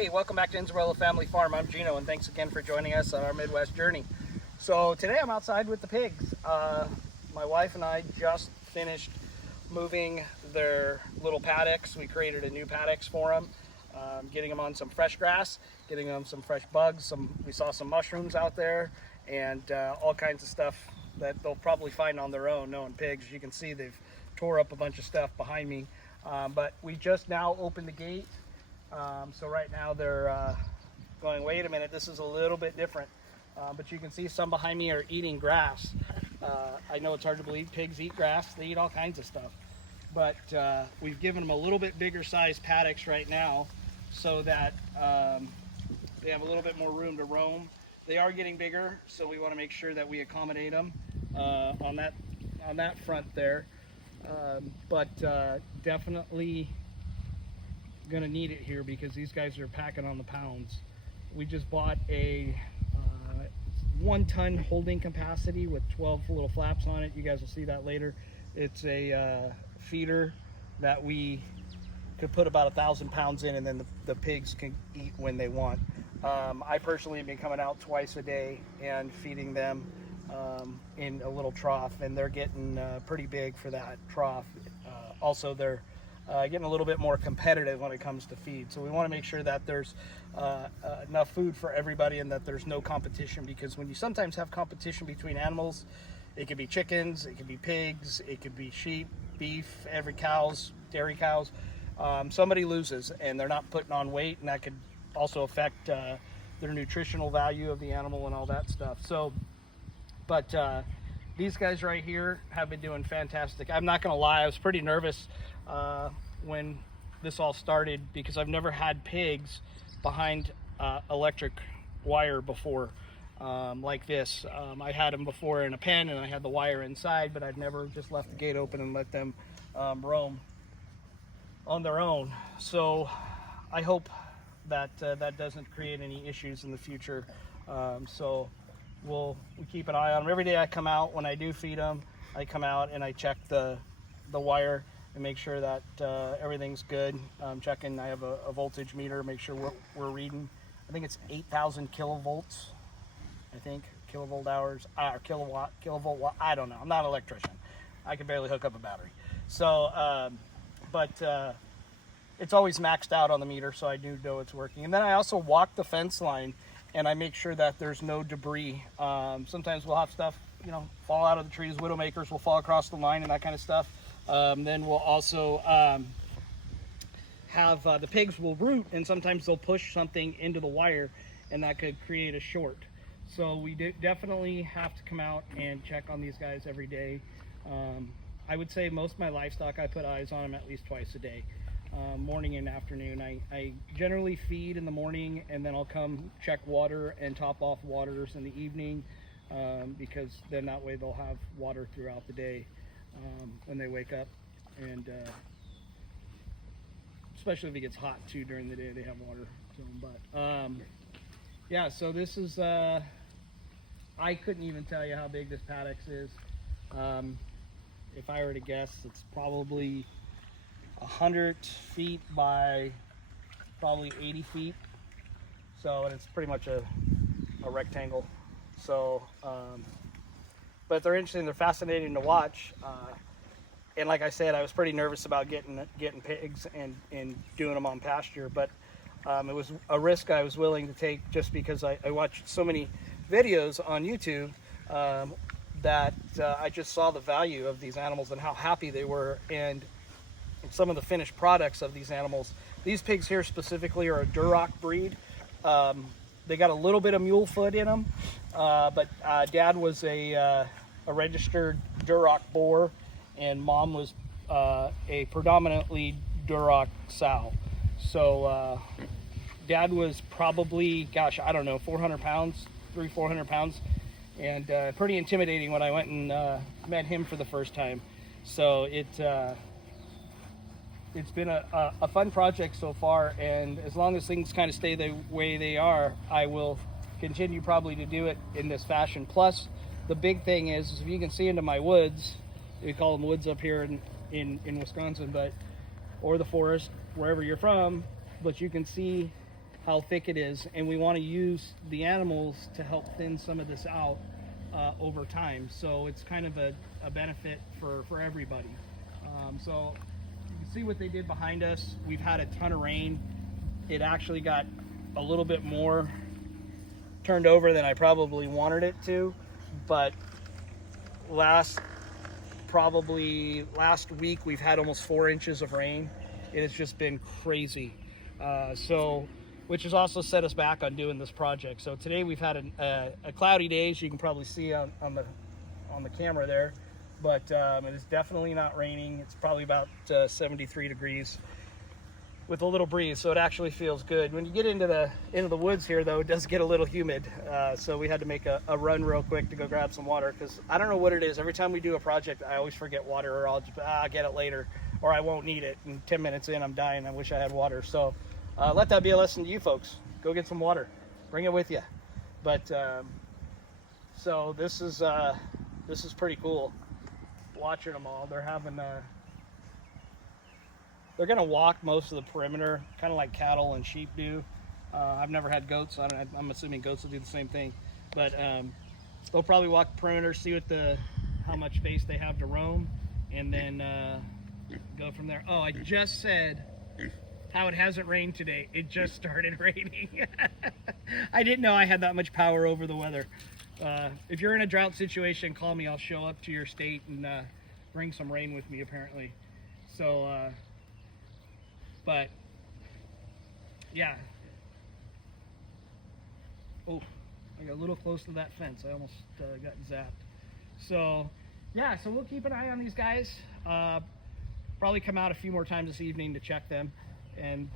Hey, welcome back to Inzarella Family Farm. I'm Gino, and thanks again for joining us on our Midwest journey. So today I'm outside with the pigs. My wife and I just finished moving their little paddocks. We created a new paddocks for them, getting them on some fresh grass, getting them some fresh bugs. We saw some mushrooms out there, and all kinds of stuff that they'll probably find on their own, knowing pigs. You can see they've tore up a bunch of stuff behind me, but we just now opened the gate. So right now they're going, wait a minute, this is a little bit different. But you can see some behind me are eating grass. I know it's hard to believe, pigs eat grass, they eat all kinds of stuff. But we've given them a little bit bigger size paddocks right now so that they have a little bit more room to roam. They are getting bigger, so we want to make sure that we accommodate them on that front there. But definitely gonna need it here because these guys are packing on the pounds. We just bought a 1 ton holding capacity with 12 little flaps on it. You guys will see that later. It's a feeder that we could put about 1,000 pounds in, and then the pigs can eat when they want. I personally have been coming out twice a day and feeding them in a little trough, and they're getting pretty big for that trough. Also, they're getting a little bit more competitive when it comes to feed. So we want to make sure that there's enough food for everybody and that there's no competition, because when you sometimes have competition between animals, it could be chickens, it could be pigs, it could be sheep, beef, every cows, dairy cows. Somebody loses and they're not putting on weight, and that could also affect their nutritional value of the animal and all that stuff. So, but these guys right here have been doing fantastic. I'm not going to lie, I was pretty nervous when this all started because I've never had pigs behind electric wire before like this. I had them before in a pen and I had the wire inside, but I'd never just left the gate open and let them roam on their own. So I hope that that doesn't create any issues in the future. So we keep an eye on them. Every day I come out, when I do feed them, I come out and I check the wire and make sure that everything's good. I'm checking, I have a voltage meter, make sure we're reading. I think it's 8,000 kilovolts, I think, kilovolt hours, or kilovolt, I don't know. I'm not an electrician. I can barely hook up a battery. So, but it's always maxed out on the meter, so I do know it's working. And then I also walk the fence line and I make sure that there's no debris. Sometimes we'll have stuff, fall out of the trees. Widowmakers will fall across the line and that kind of stuff. Then we'll also have the pigs will root, and sometimes they'll push something into the wire, and that could create a short. So we definitely have to come out and check on these guys every day. I would say most of my livestock, I put eyes on them at least twice a day, morning and afternoon. I generally feed in the morning, and then I'll come check water and top off waters in the evening, because then that way they'll have water throughout the day. When they wake up, and especially if it gets hot too during the day, they have water to them. But yeah, so this is I couldn't even tell you how big this paddocks is. If I were to guess, it's probably 100 feet by probably 80 feet, so, and it's pretty much a rectangle. So but they're interesting, they're fascinating to watch. And like I said, I was pretty nervous about getting pigs and doing them on pasture, but it was a risk I was willing to take just because I watched so many videos on YouTube that I just saw the value of these animals and how happy they were, and some of the finished products of these animals. These pigs here specifically are a Duroc breed. They got a little bit of mule foot in them, but Dad was a registered Duroc boar, and Mom was a predominantly Duroc sow. So Dad was probably, gosh, I don't know, 400 pounds, 400 pounds, and pretty intimidating when I went and met him for the first time. So it's been a fun project so far, and as long as things kind of stay the way they are, I will continue probably to do it in this fashion. Plus, the big thing is if you can see into my woods, we call them woods up here in Wisconsin, or the forest, wherever you're from, but you can see how thick it is, and we want to use the animals to help thin some of this out over time. So it's kind of a benefit for everybody. So you can see what they did behind us. We've had a ton of rain. It actually got a little bit more turned over than I probably wanted it to, but last week we've had almost 4 inches of rain. It has just been crazy. Which has also set us back on doing this project. So today we've had a cloudy day, as you can probably see on the camera there, but it is definitely not raining. It's probably about 73 degrees with a little breeze, so it actually feels good. When you get into the woods here, though, it does get a little humid, so we had to make a run real quick to go grab some water, because I don't know what it is. Every time we do a project, I always forget water, or I'll get it later, or I won't need it. And 10 minutes in, I'm dying. I wish I had water. So let that be a lesson to you folks. Go get some water. Bring it with you. But so this is pretty cool. Watching them all. They're gonna walk most of the perimeter, kind of like cattle and sheep do. I've never had goats, so I'm assuming goats will do the same thing. But they'll probably walk the perimeter, see how much space they have to roam, and then go from there. Oh, I just said how it hasn't rained today. It just started raining. I didn't know I had that much power over the weather. If you're in a drought situation, call me. I'll show up to your state and bring some rain with me, apparently. So, but yeah. Oh, I got a little close to that fence. I almost got zapped. So yeah, so we'll keep an eye on these guys. Probably come out a few more times this evening to check them, and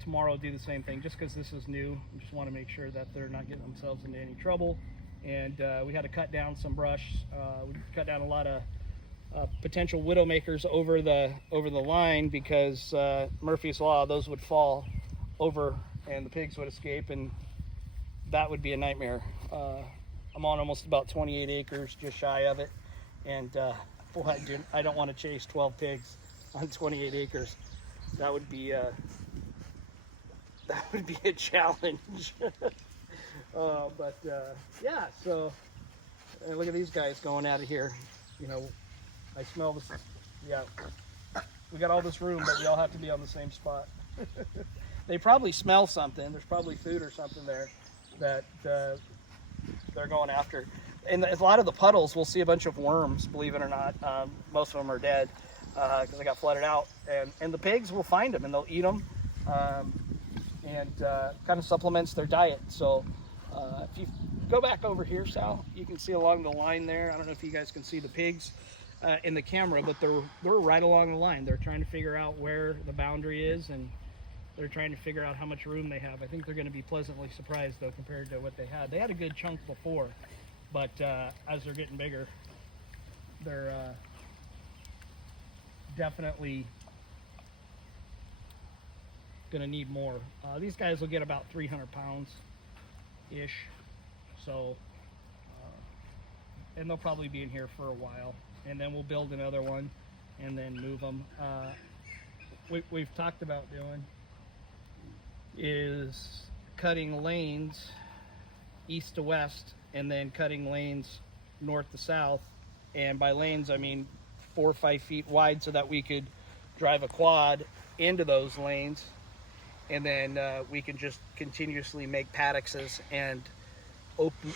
tomorrow do the same thing, just because this is new. We just want to make sure that they're not getting themselves into any trouble. And we had to cut down some brush. We cut down a lot of potential widowmakers over the line, because Murphy's Law, those would fall over and the pigs would escape, and that would be a nightmare. I'm on almost about 28 acres, just shy of it, and boy, I don't want to chase 12 pigs on 28 acres. That would be a challenge. Yeah, so look at these guys going out of here. You know, I smell this. Yeah, we got all this room, but we all have to be on the same spot. They probably smell something. There's probably food or something there that they're going after. And a lot of the puddles, we'll see a bunch of worms, believe it or not. Most of them are dead because they got flooded out. And the pigs will find them and they'll eat them, and kind of supplements their diet. So if you go back over here, Sal, you can see along the line there. I don't know if you guys can see the pigs in the camera, but they're right along the line. They're trying to figure out where the boundary is, and they're trying to figure out how much room they have. I think they're going to be pleasantly surprised, though, compared to what they had. They had a good chunk before, but as they're getting bigger, they're definitely going to need more. These guys will get about 300 pounds-ish, so, and they'll probably be in here for a while, and then we'll build another one and then move them. We've talked about doing is cutting lanes east to west, and then cutting lanes north to south. And by lanes, I mean 4 or 5 feet wide, so that we could drive a quad into those lanes, and then we can just continuously make paddocks and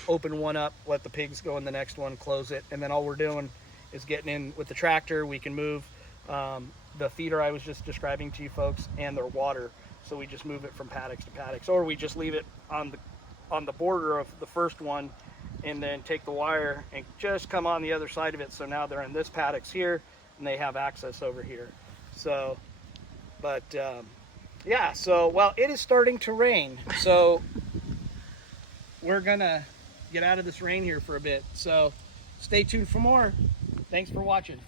open one up, let the pigs go in the next one, close it, and then all we're doing is getting in with the tractor. We can move the feeder I was just describing to you folks, and their water. So we just move it from paddocks to paddocks, or we just leave it on the border of the first one, and then take the wire and just come on the other side of it. So now they're in this paddocks here, and they have access over here. So, but yeah, so, well, it is starting to rain. So we're gonna get out of this rain here for a bit. So stay tuned for more. Thanks for watching.